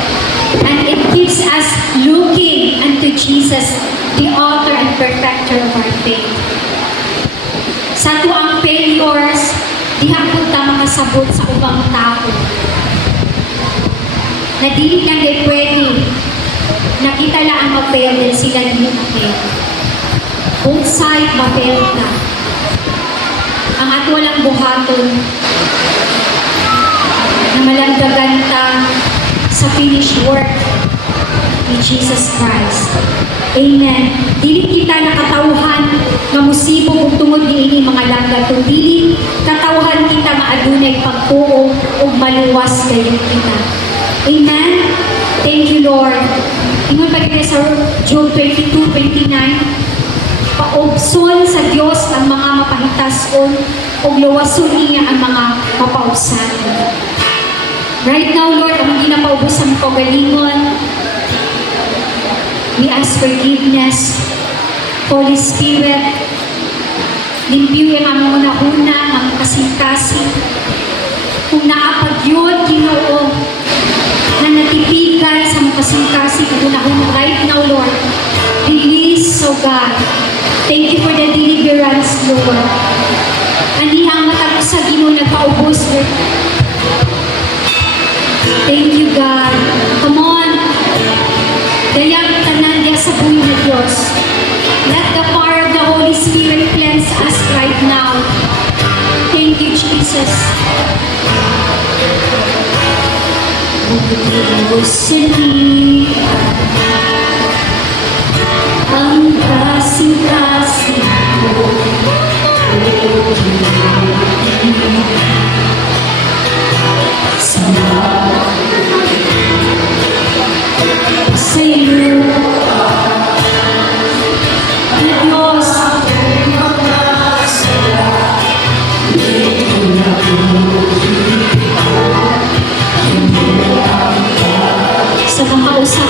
And it keeps us looking unto Jesus, the author and perfecter of our faith. Sa tuang failures, diha punta makasabot sa ubang tao. Na dili lang din pwede. Nakita lang ang mag-fail din sila dili mag-fail. Both side mag-fail na. Ang ato lang buhaton na malandagan ta sa finished work ni Jesus Christ. Amen. Dili kita nakatawhan nga musibo ug tungod niini mga langga, kundi katawhan kita maadunay pagtuo ug maluwas kayo kita. Amen. Thank you, Lord. Ingon pa kita sa Job 22:29. Paubson sa Dios ang mga mapahitason ug luwason niya ang mga mapausan. Right now, Lord, ang hindi na paubos ang pagalingon. We ask forgiveness. Holy Spirit, limpiw yung among una-una, ang kasing-kasing. Kung naapag yun, Ginoo, na natipigan sa mga kasing-kasing, una-una, right now, Lord, release, oh God. Thank you for the deliverance, Lord. Ani ang matapos sa Ginoo nagpaubos, Lord. Thank you, God. Come on. Dayang tanan diya sa buhay na Diyos. Let the power of the Holy Spirit cleanse us right now. Thank you, Jesus. Sini ang kasing-kasing ko. Sa iyo, Diyos, sa mga usap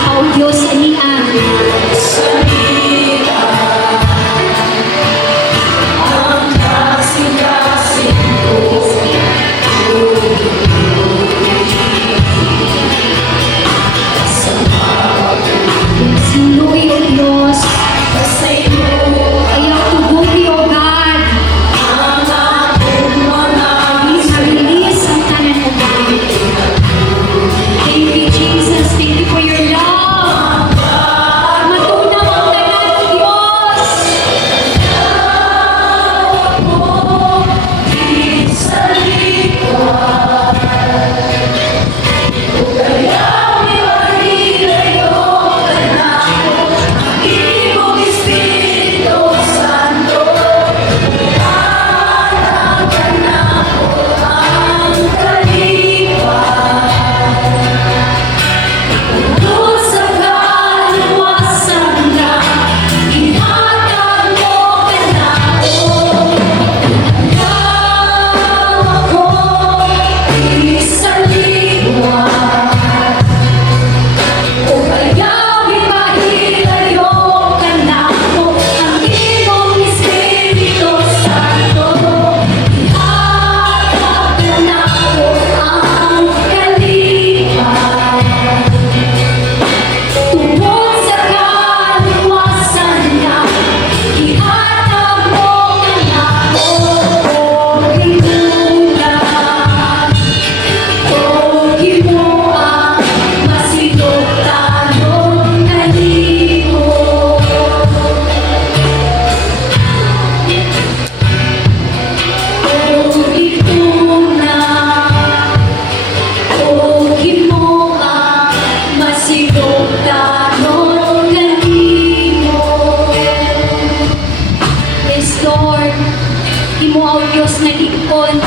Diyos na lingkod.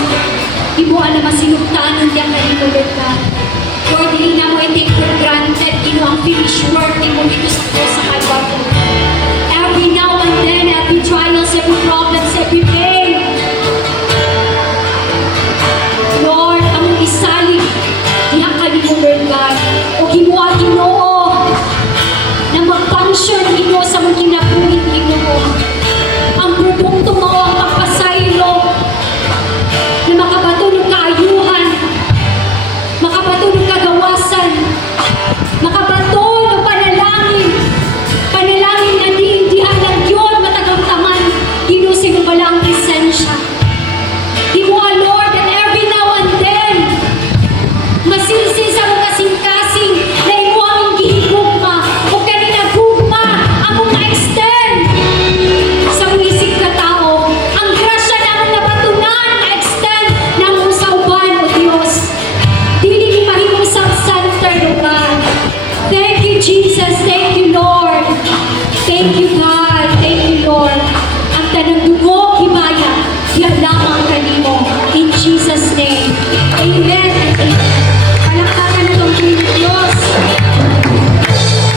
Di mo alam masinugtanon diyan kanino, Lord God. Lord, hindi na mo i-take for granted, ang finished work ni mo dito sa